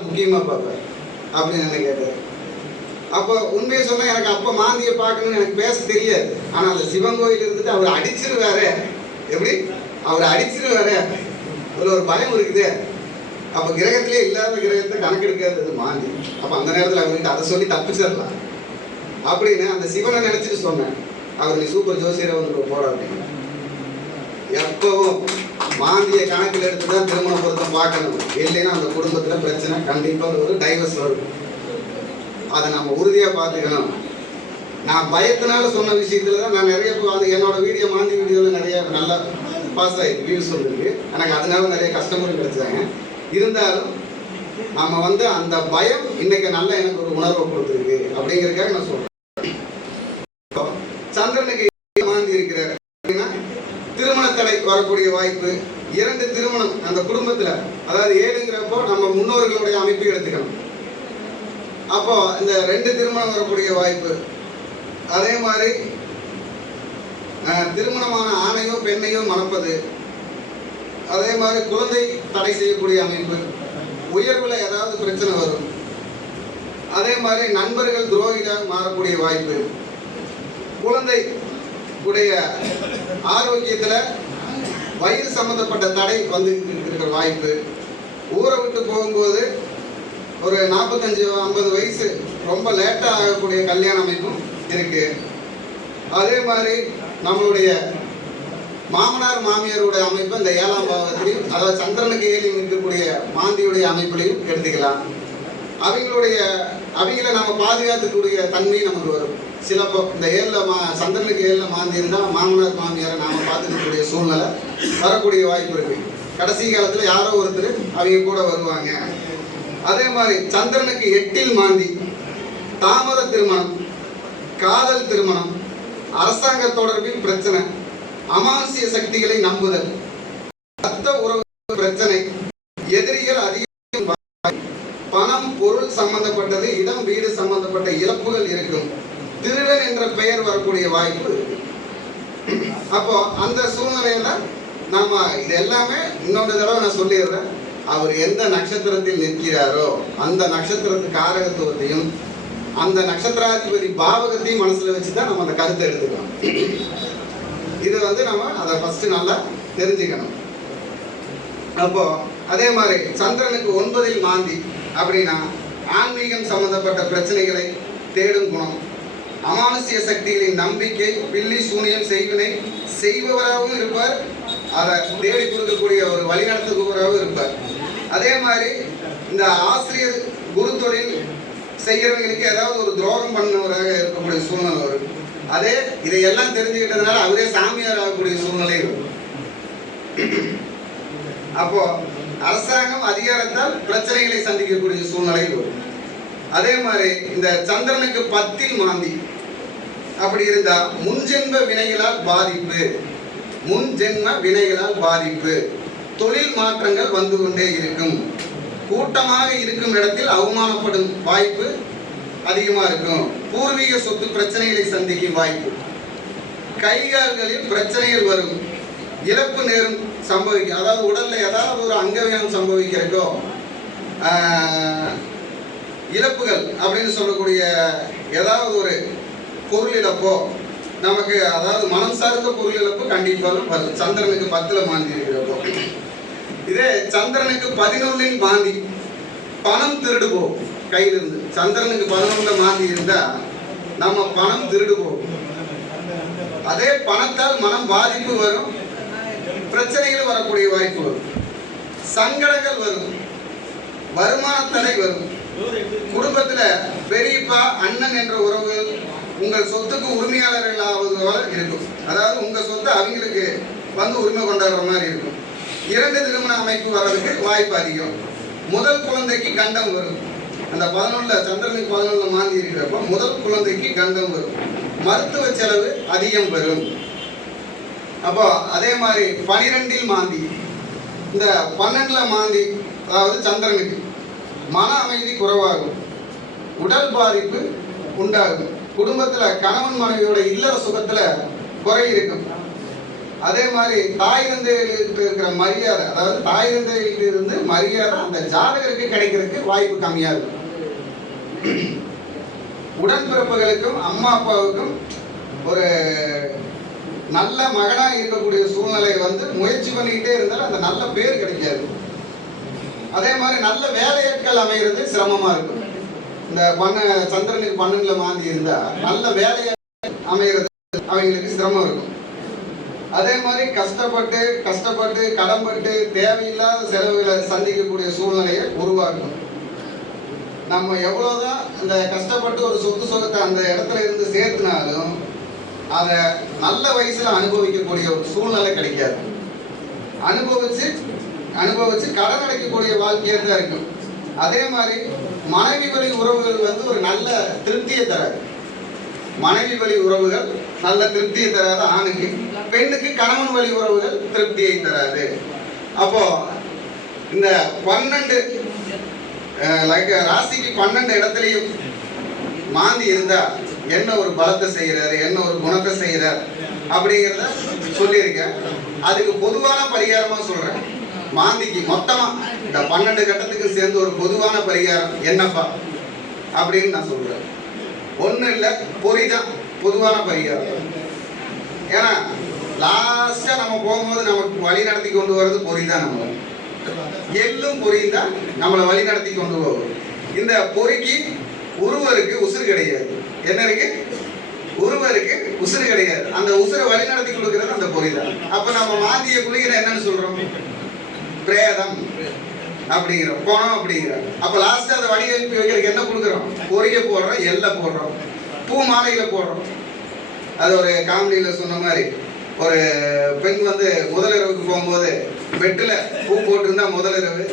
முக்கியமா பார்ப்பேன். அப்படின்னு என்ன கேட்டார் அப்போ உண்மையை சொன்னால் எனக்கு அப்போ மாந்தியை பார்க்கணும்னு எனக்கு பேச தெரியாது. ஆனால் அந்த சிவன் கோயில் இருந்துட்டு அவர் அடிச்சிருவாரு. எப்படி? அவர் அடிச்சிருவாரு. அதில் ஒரு பயம் இருக்குது. அப்போ கிரகத்திலே இல்லாத கிரகத்தை கணக்கெடுக்கிறது மாந்தி. அப்போ அந்த நேரத்தில் அவர்கிட்ட அதை சொல்லி தப்பிச்சிடலாம். அப்படின்னு அந்த சிவனை நினச்சிட்டு சொன்னேன். அவர் நீ சூப்பர் ஜோசியரை வந்து போட அப்படின்னு. எப்பவும் மாந்தியை கணக்கில் எடுத்து தான் திருமணம் பொருத்தம் பார்க்கணும். இல்லைன்னா அந்த குடும்பத்தில் பிரச்சனை கண்டிப்பாக ஒரு டைவர்ஸ் வரும். அதை நம்ம உறுதியாக பார்த்துக்கணும். நான் பயத்தினால சொன்ன விஷயத்துல தான் நான் நிறைய இப்போ அந்த என்னோட வீடியோ மாந்தி வீடியோவில் நிறைய நல்லா பாஸ் ஆகி வியூஸ் வந்துருக்கு. எனக்கு அதனால நிறைய கஸ்டமரும் கிடைச்சாங்க. இருந்தாலும் நம்ம வந்து அந்த பயம் இன்னைக்கு நல்ல எனக்கு ஒரு உணர்வை கொடுத்துருக்கு அப்படிங்கிறதுக்காக நான் சொல்றேன். சந்திரனுக்கு மாந்தி இருக்கிறார் அப்படின்னா திருமண தடை வரக்கூடிய வாய்ப்பு இரண்டு திருமணம் அந்த குடும்பத்துல. அதாவது ஏழுங்கிறப்போ நம்ம முன்னோர்களுடைய அமைப்பு எடுத்துக்கணும். அப்போ இந்த ரெண்டு திருமணம் வரக்கூடிய வாய்ப்பு. அதே மாதிரி திருமணமான ஆணையோ பெண்ணையோ மணப்பது. அதே மாதிரி குழந்தை தடை செய்யக்கூடிய அமைப்பு. உயர்வுல ஏதாவது பிரச்சனை வரும். அதே மாதிரி நண்பர்கள் துரோகிகளாக மாறக்கூடிய வாய்ப்பு. குழந்தை உடைய ஆரோக்கியத்துல வயிறு சம்மந்தப்பட்ட தடை வந்து இருக்கிற வாய்ப்பு. ஊரை விட்டு போகும்போது ஒரு நாற்பத்தஞ்சு ஐம்பது வயசு ரொம்ப லேட்டாக ஆகக்கூடிய கல்யாண அமைப்பும் இருக்கு. அதே மாதிரி நம்மளுடைய மாமனார் மாமியாருடைய அமைப்பு இந்த ஏழாம் பாவத்திலையும் அதாவது சந்திரனுக்கு ஏழியும் இருக்கக்கூடிய மாந்தியுடைய அமைப்பிலையும் எடுத்துக்கலாம். அவங்களுடைய அவங்கள நம்ம பாதுகாத்துக்கூடிய தன்மை நமக்கு வரும். சில இந்த ஏழில் மா சந்திரனுக்கு ஏழில் மாந்தி இருந்தால் மாமனார் மாமியாரை நாம் பார்த்துக்கக்கூடிய சூழ்நிலை வரக்கூடிய வாய்ப்பு இருக்கு. கடைசி காலத்தில் யாரோ ஒருத்தர் அவங்க கூட வருவாங்க. அதே மாதிரி சந்திரனுக்கு எட்டில் மாந்தி தாமத திருமணம் காதல் திருமணம் அரசாங்க தொடர்பில் பிரச்சனை அமானுஷ்ய சக்திகளை நம்புதல் ரத்த உறவு பிரச்சனை எதிரிகள் அதிகம் பணம் பொருள் சம்பந்தப்பட்டது இடம் வீடு சம்பந்தப்பட்ட இழப்புகள் இருக்கும். திருடன் என்ற பெயர் வரக்கூடிய வாய்ப்பு அப்போ அந்த சூழ்நிலையில நம்ம இது எல்லாமே இன்னொரு தடவை நான் சொல்லிடுறேன். அவர் எந்த நட்சத்திரத்தில் நிற்கிறாரோ அந்த நட்சத்திரத்து காரகத்துவத்தையும் அந்த நட்சத்திராதிபதி பாவகத்தையும் மனசுல வச்சு தான் நம்ம அந்த கருத்தை எடுத்துக்கணும். இது வந்து நம்ம அதை ஃபர்ஸ்ட் நல்லா தெரிஞ்சுக்கணும். அப்போ அதே மாதிரி சந்திரனுக்கு ஒன்பதில் மாந்தி அப்படின்னா ஆன்மீகம் சம்பந்தப்பட்ட பிரச்சனைகளை தேடும் குணம். அமானுஷ்ய சக்திகளின் நம்பிக்கை பில்லி சூனியம் செய்வினை செய்பவராகவும் இருப்பார். அதை தேடி கொடுக்கக்கூடிய ஒரு வழிநடத்துபவராகவும் இருப்பார். அதே மாதிரி இந்த ஆசிரியர் குரு தொழில் செய்கிறவங்களுக்கு ஏதாவது ஒரு துரோகம் பண்ணவராக இருக்கக்கூடிய சூழ்நிலை வரும். அதே இதையெல்லாம் தெரிஞ்சுக்கிட்டதுனால அவரே சாமியார் ஆகக்கூடிய சூழ்நிலை இருக்கும் அப்போ அரசாங்கம் அதிகாரத்தால் பிரச்சனைகளை சந்திக்கக்கூடிய சூழ்நிலை வரும். அதே மாதிரி இந்த சந்திரனுக்கு பத்தில் மாந்தி அப்படி இருந்தா முன்ஜென்ம வினைகளால் பாதிப்பு. முன்ஜென்ம வினைகளால் பாதிப்பு. தொழில் மாற்றங்கள் வந்து கொண்டே இருக்கும். கூட்டமாக இருக்கும் இடத்தில் அவமானப்படும் வாய்ப்பு அதிகமா இருக்கும். பூர்வீக சொத்து பிரச்சனைகளை சந்திக்கும் வாய்ப்பு. கைகால்களில் பிரச்சனைகள் வரும். இழப்பு நேரும் சம்பவிக்கும். அதாவது உடல்ல ஏதாவது ஒரு அங்கவியம் சம்பவிக்கிறதோ இழப்புகள் அப்படின்னு சொல்லக்கூடிய ஏதாவது ஒரு பொருள் இழப்போ நமக்கு அதாவது மனம் சார்ந்த பொருள் இழப்பு கண்டிப்பாக வரும் சந்திரனுக்கு பத்துல மாந்தி இருக்கிறப்போ. இதே சந்திரனுக்கு பதினொன்னில் மாந்தி பணம் திருடு போகும் கையிலிருந்து. சந்திரனுக்கு பதினொன்றுல மாந்தி இருந்தா நம்ம பணம் திருடு போகும் அதே பணத்தால் மனம் பாதிப்பு வரும். பிரச்சனைகள் வரக்கூடிய வாய்ப்பு வரும். சங்கடங்கள் வரும். வருமான தடை வரும். குடும்பத்துல பெரியப்பா அண்ணன் என்ற உறவுகள் உங்கள் சொத்துக்கு உரிமையாளர்கள் ஆவது போல இருக்கும். அதாவது உங்க சொத்து அவங்களுக்கு வந்து உரிமை கொண்டாடுற மாதிரி இருக்கும். இரண்டு திருமண அமைப்பு வர்றதுக்கு வாய்ப்பு அதிகம். முதல் குழந்தைக்கு கண்டம் வரும். அந்த பதினொன்றுல சந்திரனுக்கு பதினொன்றுல மாந்தி இருக்கிறப்போ முதல் குழந்தைக்கு கண்டம் வரும். மருத்துவ செலவு அதிகம் வரும். அப்போ அதே மாதிரி பனிரெண்டில் மாந்தி. இந்த பன்னெண்டுல மாந்தி அதாவது சந்திரனுக்கு மன அமைதி குறைவாகும். உடல் பாதிப்பு உண்டாகும். குடும்பத்துல கணவன் மனைவியோட இல்லற சுகத்துல குறை இருக்கும். அதே மாதிரி தாய் தந்தைகளுக்கு இருக்கிற மரியாதை அதாவது தாய் தந்தைகளுக்கு இருந்து மரியாதை அந்த ஜாதகருக்கு கிடைக்கிறதுக்கு வாய்ப்பு கம்மியா இருக்கும். உடன்பிறப்புகளுக்கும் அம்மா அப்பாவுக்கும் ஒரு நல்ல மகனா இருக்கக்கூடிய சூழ்நிலை வந்து முயற்சி பண்ணிக்கிட்டே இருந்தாலும் அந்த நல்ல பேர் கிடைக்காது. அதே மாதிரி நல்ல வேலையாட்கள் அமைகிறது சிரமமா இருக்கும். இந்த பண்ண சந்திரனுக்கு பன்னெண்டுல மாந்தி இருந்தா நல்ல வேலையை அமைகிறது. அவங்களுக்கு சிரமம் இருக்கும். அதே மாதிரி கஷ்டப்பட்டு கஷ்டப்பட்டு கடன்பட்டு தேவையில்லாத செலவுகளை சந்திக்கக்கூடிய சூழ்நிலையை உருவாக்கும் நம்ம எவ்வளவுதான் இந்த கஷ்டப்பட்டு ஒரு சொத்து சொத்தை அந்த இடத்துல இருந்து சேர்த்துனாலும் அதை நல்ல வயசுல அனுபவிக்கக்கூடிய ஒரு சூழ்நிலை கிடைக்காது. அனுபவிச்சு அனுபவிச்சு கடன் அடைக்கக்கூடிய வாழ்க்கையா தான் இருக்கும். அதே மாதிரி மனைவி வழி உறவுகள் வந்து ஒரு நல்ல திருப்தியை தராது. மனைவி வழி உறவுகள் நல்ல திருப்தியை தராது ஆணுக்கு. பெண்ணுக்கு கணவன் வழி உறவுகள் திருப்தியை தராது. அப்போ இந்த பன்னெண்டு லைக் ராசிக்கு பன்னெண்டு இடத்துலையும் மாந்தி இருந்தா என்ன ஒரு பலத்தை செய்யறாரு என்ன ஒரு குணத்தை செய்யறார் அப்படிங்கிறத சொல்லியிருக்கேன். அதுக்கு பொதுவான பரிகாரமா சொல்றேன். மாந்திக்கு மொத்தமா இந்த பன்னெண்டு கட்டத்துக்கு சேர்ந்து ஒரு பொதுவான பரிகாரம் என்னப்பா அப்படின்னு நான் சொல்றேன். ஒண்ணு இல்ல பொறி தான் பொதுவான பரிகாரம். ஏன்னா லாஸ்டா நம்ம போகும்போது நமக்கு வழி நடத்தி கொண்டு வர்றது பொறி தான் நம்ம. எள்ளும் பொரியும் தான் நம்மளை வழி நடத்தி கொண்டு போகும். இந்த பொறிக்கு உருவருக்கு உசுறு கிடையாது. என்ன இருக்கு? ஒருவருக்கு உசுறு கிடையாது. அந்த உசுரை வழி நடத்தி கொடுக்கறது அந்த பொறி தான் அப்ப நம்ம மாந்திய குளிக்கிற என்னன்னு சொல்றோம்? பிரேதம் அப்படிங்கிறோம். குணம் அப்படிங்கிறோம். அப்ப லாஸ்ட் அதை வடிவமைப்பு வைக்கிறதுக்கு என்ன கொடுக்குறோம்? பொரிய போடுறோம் எல்லை போடுறோம். பூ மாலையில போடுறோம். அது ஒரு காமெடியில சொன்ன மாதிரி ஒரு பெண் வந்து முதலிரவுக்கு போகும்போது பெட்டில் பூ போட்டிருந்தா முதலிரவு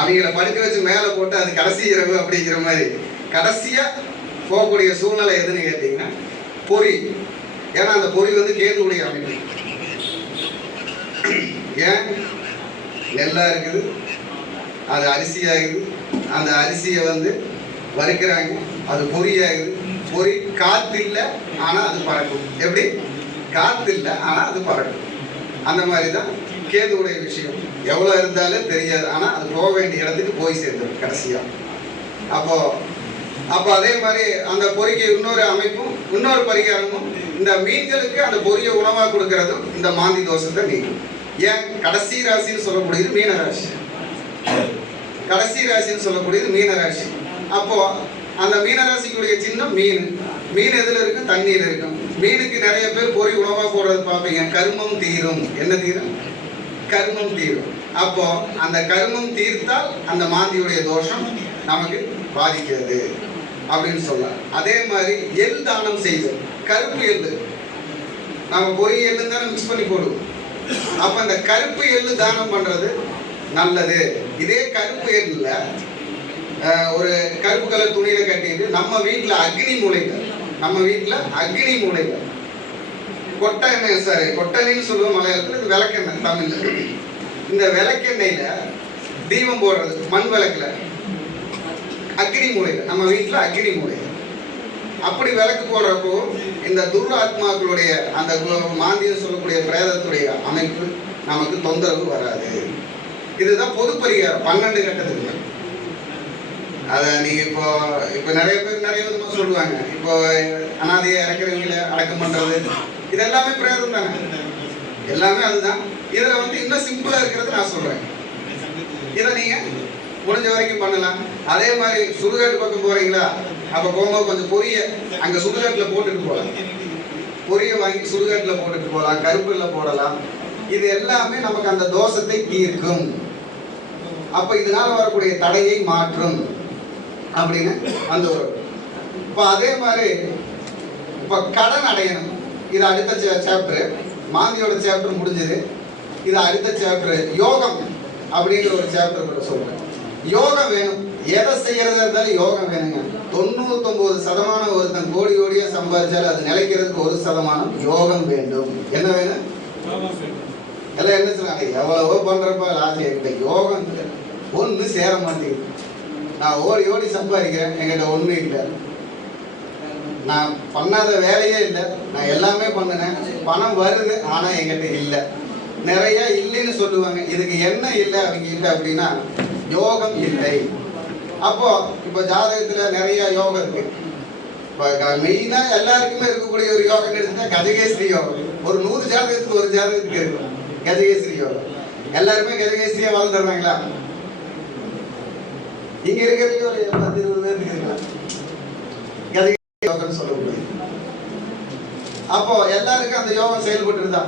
அவங்கள படுக்க வச்சு மேலே போட்டு அது கடைசி இரவு அப்படிங்கிற மாதிரி. கடைசியாக போகக்கூடிய சூழ்நிலை எதுன்னு கேட்டிங்கன்னா பொறி. ஏன்னா அந்த பொறி வந்து கேதுடைய அமைப்பு. ஏன்? நெல்லாக இருக்குது. அது அரிசியாகுது. அந்த அரிசியை வந்து வறுக்கிறாங்க. அது பொரியாகுது. பொறி காத்து இல்லை ஆனால் அது பறக்கும். எப்படி? காத்து இல்லை ஆனால் அது பறக்கும். அந்த மாதிரி தான் கேதுவுடைய விஷயம். எவ்வளோ இருந்தாலும் தெரியாது. ஆனால் அது போக வேண்டிய இடத்துக்கு போய் சேர்ந்துடும் கடைசியாக அப்போ அப்போ அதே மாதிரி அந்த பொறிக்கு இன்னொரு அமைப்பும் இன்னொரு பரிகாரமும் இந்த மீன்களுக்கு அந்த பொரிய உணவாக கொடுக்கறதும் இந்த மாந்தி தோஷத்தை நீக்கும். ஏன் கடைசி ராசின்னு சொல்லக்கூடியது மீன ராசி. கடைசி ராசின்னு சொல்லக்கூடியது மீன ராசி. அப்போ அந்த மீன ராசிக்குரிய சின்னம் மீன். மீன் எதுல இருக்கும் தண்ணீர் இருக்கும் மீனுக்கு நிறைய பேர் பொறி உணவா போடுறது பார்ப்பீங்க. கர்மம் தீரும். என்ன தீரும்? கர்மம் தீரும். அப்போ அந்த கர்மம் தீர்த்தால் அந்த மாந்தியுடைய தோஷம் நமக்கு பாதிக்கிறது அப்படின்னு சொல்லலாம் அதே மாதிரி எள் தானம் செய்தல். கருப்பு எள்ளு நாம பொறி எள்ளுன்னு தானே மிக்ஸ் பண்ணி போடுவோம். அப்ப அந்த கருப்பு எள்ளு தானம் பண்றது நல்லது. இதே கருப்பு எள்ளுல ஒரு கருப்பு கலர் துணியில கட்டிட்டு நம்ம வீட்டுல அக்னி மூளைகள் நம்ம வீட்டுல அக்னி மூலைகள். கொட்டை எண்ணெய் சாரி கொட்டணின்னு சொல்லுவோம் மலையாளத்துல இது விளக்கெண்ணெய் தமிழ்ல. இந்த விளக்கெண்ணெயில தீபம் போடுறது மண் விளக்குல. அக்னி மூளைகள் நம்ம வீட்டுல அக்னி மூளைகள் அப்படி விளக்கு போடுறப்போ இந்த துர் ஆத்மாக்களுடைய அந்த கு- மாந்தியம் சொல்லக்கூடிய பிரேதத்துடைய அமைப்பு நமக்கு தொந்தரவு வராது. இதுதான் பொது பரிகாரம். பன்னெண்டு கட்டத்துக்கு அதை நீங்க இப்போ இப்போ நிறைய பேர் நிறைய விதமா சொல்லுவாங்க. இப்போ அனாதையை இறக்குறவங்கள அடக்கம் பண்றது இது எல்லாமே பிரேதம் தானே? எல்லாமே அதுதான். இதுல வந்து இன்னும் சிம்பிளா இருக்கிறது நான் சொல்றேன். இதை நீங்க முடிஞ்ச வரைக்கும் பண்ணலாம். அதே மாதிரி சுடுகாட்டு பக்கம் போறீங்களா? அப்ப போகும்போது கொஞ்சம் பொரிய. அங்க சுடுகாட்டுல போட்டுட்டு போகலாம் பொரிய வாங்கி சுடுகாட்டுல போட்டுட்டு போகலாம் கருப்புல போடலாம். இது எல்லாமே நமக்கு அந்த தோஷத்தை தீர்க்கும். அப்ப இதனால வரக்கூடிய தடையை மாற்றும். அப்படின்னு அந்த ஒரு இப்போ அதே மாதிரி இப்போ கடன் அடையணும். இது அடுத்த சாப்டர் மாந்தியோட சாப்டர் முடிஞ்சது. இது அடுத்த சாப்டர் யோகம் அப்படிங்கிற ஒரு சாப்டர் கூட சொல்றேன். யோகம் வேணும். எதை செய்யறதா இருந்தாலும் யோகம் வேணுங்க. தொண்ணூத்தொன்பது சதமானம் ஒருத்தன் கோடி கோடியா சம்பாதிச்சாலும் அது நிலைக்கிறதுக்கு ஒரு சதமானம் யோகம் வேண்டும். என்ன வேணும்? எல்லாம் என்ன சொல்றாங்க? எவ்வளவோ பண்றப்ப லாஸ்ட் என்கிட்ட யோகம் ஒன்றும் சேர மாட்டேங்குது. நான் ஓடி ஓடி சம்பாதிக்கிறேன். என்கிட்ட ஒன்றும் இல்லை. நான் பண்ணாத வேலையே இல்லை. நான் எல்லாமே பண்ணினேன். பணம் வருது ஆனால் என்கிட்ட இல்லை. நிறைய இல்லைன்னு சொல்லுவாங்க. இதுக்கு என்ன இல்லை அவங்க இல்லை அப்படின்னா யோகம் இல்லை. அப்போ இப்போ ஜாதகத்தில் நிறைய யோகம் இருக்கு. இப்போ மெயினாக எல்லாருக்குமே இருக்கக்கூடிய ஒரு யோகம் எடுத்துட்டா கஜகேஸ்வரி யோகம். ஒரு நூறு ஜாதகத்துக்கு ஒரு ஜாதகத்துக்கு இருக்கும் கஜகேஸ்வரி யோகம். எல்லாருமே கஜகேஸ்வரியா வாழ்ந்துடுறாங்களா இங்க இருக்கிறதுக்கு ஒரு பத்து இருபது பேருக்கு இருக்கலாம் கஜகேஸ்வரி யோகம்னு அப்போ எல்லாருக்கும் அந்த யோகம் செயல்பட்டு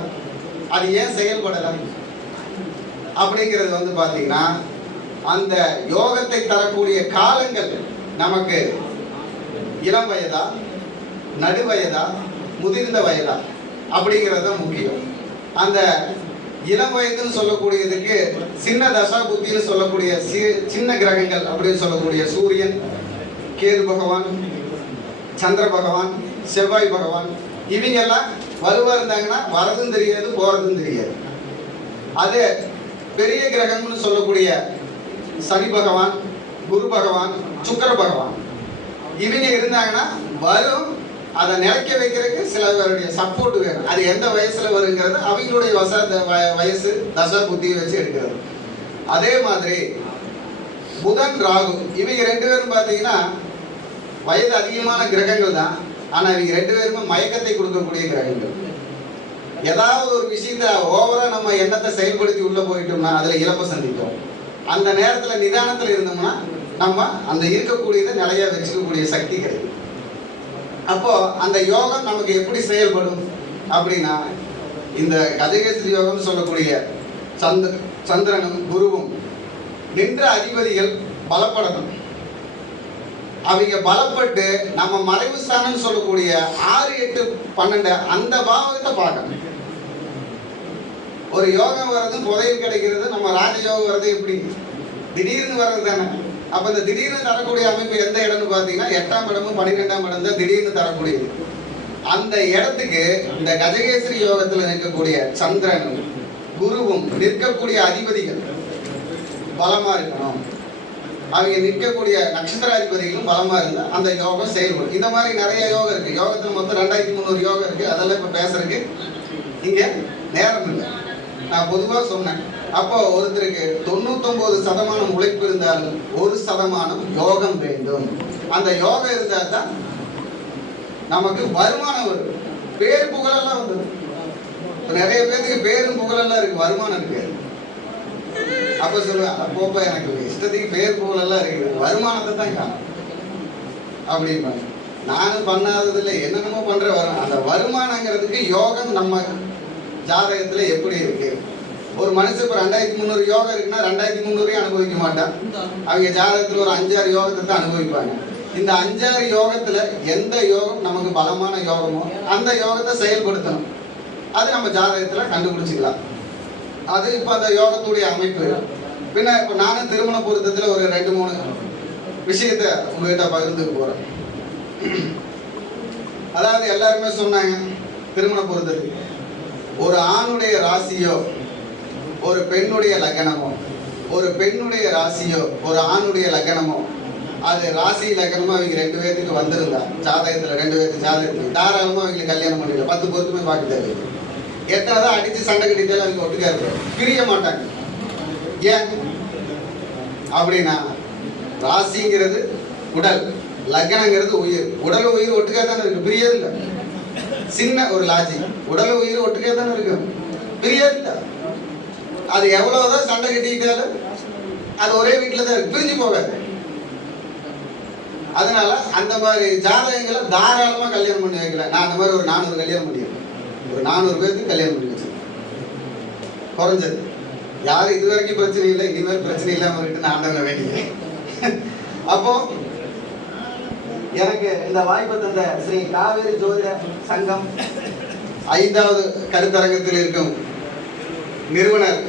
அது ஏன் செயல்படலாம் அப்படிங்கிறது வந்து பார்த்தீங்கன்னா அந்த யோகத்தை தரக்கூடிய காலங்கள் நமக்கு இளம் வயதா நடுவயதா முதிர்ந்த வயதா அப்படிங்கிறது தான் முக்கியம். அந்த இளம் வயதுன்னு சொல்லக்கூடியதுக்கு சின்ன தசா புத்தின்னு சொல்லக்கூடிய சி- சின்ன கிரகங்கள் அப்படின்னு சொல்லக்கூடிய சூரியன் கேது பகவான் சந்திர பகவான் செவ்வாய் பகவான் இவங்க எல்லாம் வலுவா இருந்தாங்கன்னா வரதும் தெரியாது போறதும் தெரியாது. அது பெரிய கிரகம்னு சொல்லக்கூடிய சனி பகவான் குரு பகவான் சுக்கர பகவான். இவங்க இருந்தாங்கன்னா வரும். அதை நிலைக்க வைக்கிறதுக்கு சிலவருடைய சப்போர்ட் வேணும். அது எந்த வயசுல வருங்கிறது அவங்களுடைய வச வயசு தசா புத்தியை வச்சு எடுக்கிறது. அதே மாதிரி புதன் ராகு இவங்க ரெண்டு பேரும் பார்த்தீங்கன்னா வயது அதிகமான கிரகங்கள் தான். ஆனால் இவங்க ரெண்டு பேருமே மயக்கத்தை கொடுக்கக்கூடிய கிரகங்கள். ஏதாவது ஒரு விஷயத்த ஓவரா நம்ம எண்ணத்தை செயல்படுத்தி உள்ள போயிட்டோம்னா அதுல இழப்பை சந்திக்கும். அந்த நேரத்துல நிதானத்துல இருந்தோம்னா நம்ம அந்த இருக்கக்கூடியதை நிலையா வச்சுக்கக்கூடிய சக்தி கிடைக்கும் அப்போ அந்த யோகம் நமக்கு எப்படி செயல்படும்? அப்படின்னா இந்த கஜகேசரி யோகம் சொல்லக்கூடிய சந்திர சந்திரனும் குருவும் நின்ற அதிபதிகள் பலப்படணும். அவங்க பலப்பட்டு நம்ம மறைவு ஸ்தானம் சொல்லக்கூடிய ஆறு எட்டு பன்னெண்டு அந்த பாவத்தை பார்க்கணும். ஒரு யோகம் வர்றது புதையல் கிடைக்கிறது நம்ம ராஜயோகம் வர்றது எப்படி? திடீர்னு வர்றது தானே. அப்ப இந்த திடீர்னு தரக்கூடிய அமைப்பு எந்த இடம்னு பார்த்தீங்கன்னா எட்டாம் இடமும் பன்னிரெண்டாம் இடம் தான் திடீர்னு தரக்கூடியது. அந்த இடத்துக்கு இந்த கஜகேசரி யோகத்துல நிற்கக்கூடிய சந்திரனும் குருவும் நிற்கக்கூடிய அதிபதிகள் பலமா இருக்கணும். அவங்க நிற்கக்கூடிய நட்சத்திராதிபதிகளும் பலமா இருந்தா அந்த யோகம் செயல்படும். இந்த மாதிரி நிறைய யோகம் இருக்கு. யோகத்துல மொத்தம் ரெண்டாயிரத்தி முந்நூறு யோகம் இருக்கு. அதெல்லாம் இப்ப பேசுறதுக்கு இங்க நேரம் இல்லை. நான் பொதுவாக சொன்னேன். அப்போ ஒருத்தருக்கு தொண்ணூத்தொம்பது சதமானம் உழைப்பு இருந்தாலும் ஒரு சதமானம் யோகம் வேண்டும். அந்த யோகம் இருந்தால் தான் நமக்கு வருமானம் வரும். பேர் புகழெல்லாம் வந்துடும் இப்போ நிறைய பேருக்கு பேரும் புகழெல்லாம் இருக்கு வருமானம் இருக்கு. அப்ப சொல்லுவேன் அப்பப்போ எனக்கு இஷ்டத்துக்கு பேர் புகழெல்லாம் இருக்குது வருமானத்தை தான் காணும். அப்படிம்பாங்க. நானும் பண்ணாததில்லை என்னென்னமோ பண்ற வரும். அந்த வருமானங்கிறதுக்கு யோகம் நம்ம ஜாதகத்துல எப்படி இருக்கு? ஒரு மனுஷன் இப்போ ரெண்டாயிரத்தி முந்நூறு யோகம் இருக்குன்னா ரெண்டாயிரத்தி முந்நூறையும் அனுபவிக்க மாட்டான். அவங்க ஜாதகத்துல ஒரு அஞ்சாறு யோகத்தை தான் அனுபவிப்பாங்க. இந்த அஞ்சாறு யோகத்துல எந்த யோகம் நமக்கு பலமான யோகமோ அந்த யோகத்தை செயல்படுத்தணும். அது நம்ம ஜாதகத்துல கண்டுபிடிச்சிக்கலாம். அது இப்போ அந்த யோகத்துடைய அமைப்பு. பின்ன இப்போ நானும் திருமண பொருத்தத்துல ஒரு ரெண்டு மூணு விஷயத்த உங்ககிட்ட பகிர்ந்துக்க போறேன். அதாவது எல்லாருமே சொன்னாங்க திருமண பொருத்தத்துக்கு. ஒரு ஆணுடைய ராசியோ ஒரு பெண்ணுடைய லக்கணமோ ஒரு பெண்ணுடைய ராசியோ ஒரு ஆணுடைய லக்கணமோ அது ராசி லக்கணமோ அவங்க ரெண்டு பேர்த்துக்கு வந்திருந்தா ஜாதகத்தில் ரெண்டு பேர்த்துக்கு ஜாதகத்துக்கு தாராளமாக அவங்களுக்கு கல்யாணம் பண்ணிடலாம் பத்து பொருத்துமே பார்க்க தேவை. எத்தனை தான் அடித்து சண்டை கட்டிட்டாலும் அவங்க ஒட்டுக்கா இருப்பாங்க பிரிய மாட்டாங்க. ஏன்? அப்படின்னா ராசிங்கிறது உடல். லக்னங்கிறது உயிர். உடல் உயிர் ஒட்டுக்காக தானே இருக்கு. பிரியது இல்லை. சின்ன ஒரு லாஜிக் உடல் உயிர் ஒட்டுக்கே தானே இருக்கு. பிரியாது இல்லை. அது எவ்வளவுதான் சண்டை கட்டிக்கிட்டாலும் அது ஒரே வீட்டில் தான் இருக்கு. பிரிஞ்சு போகாது. அதனால அந்த மாதிரி ஜாதகங்களை தாராளமா கல்யாணம் பண்ணி வைக்கல நான் அந்த மாதிரி ஒரு நானூறு கல்யாணம் பண்ணியிருக்கேன் ஒரு நானூறு பேருக்கு கல்யாணம் பண்ணி வச்சிருக்கேன். குறைஞ்சது. யாரும் இது வரைக்கும் பிரச்சனை இல்லை இனிமேல் பிரச்சனை இல்லாமல் இருக்குன்னு நான் ஆண்டவனை வேண்டிக்கிறேன். அப்போ எனக்கு இந்த வாய்ப்பு தந்த ஸ்ரீ காவேரி ஜோதிட சங்கம் ஐந்தாவது கருத்தரங்கத்தில் இருக்கும் நிறுவனர்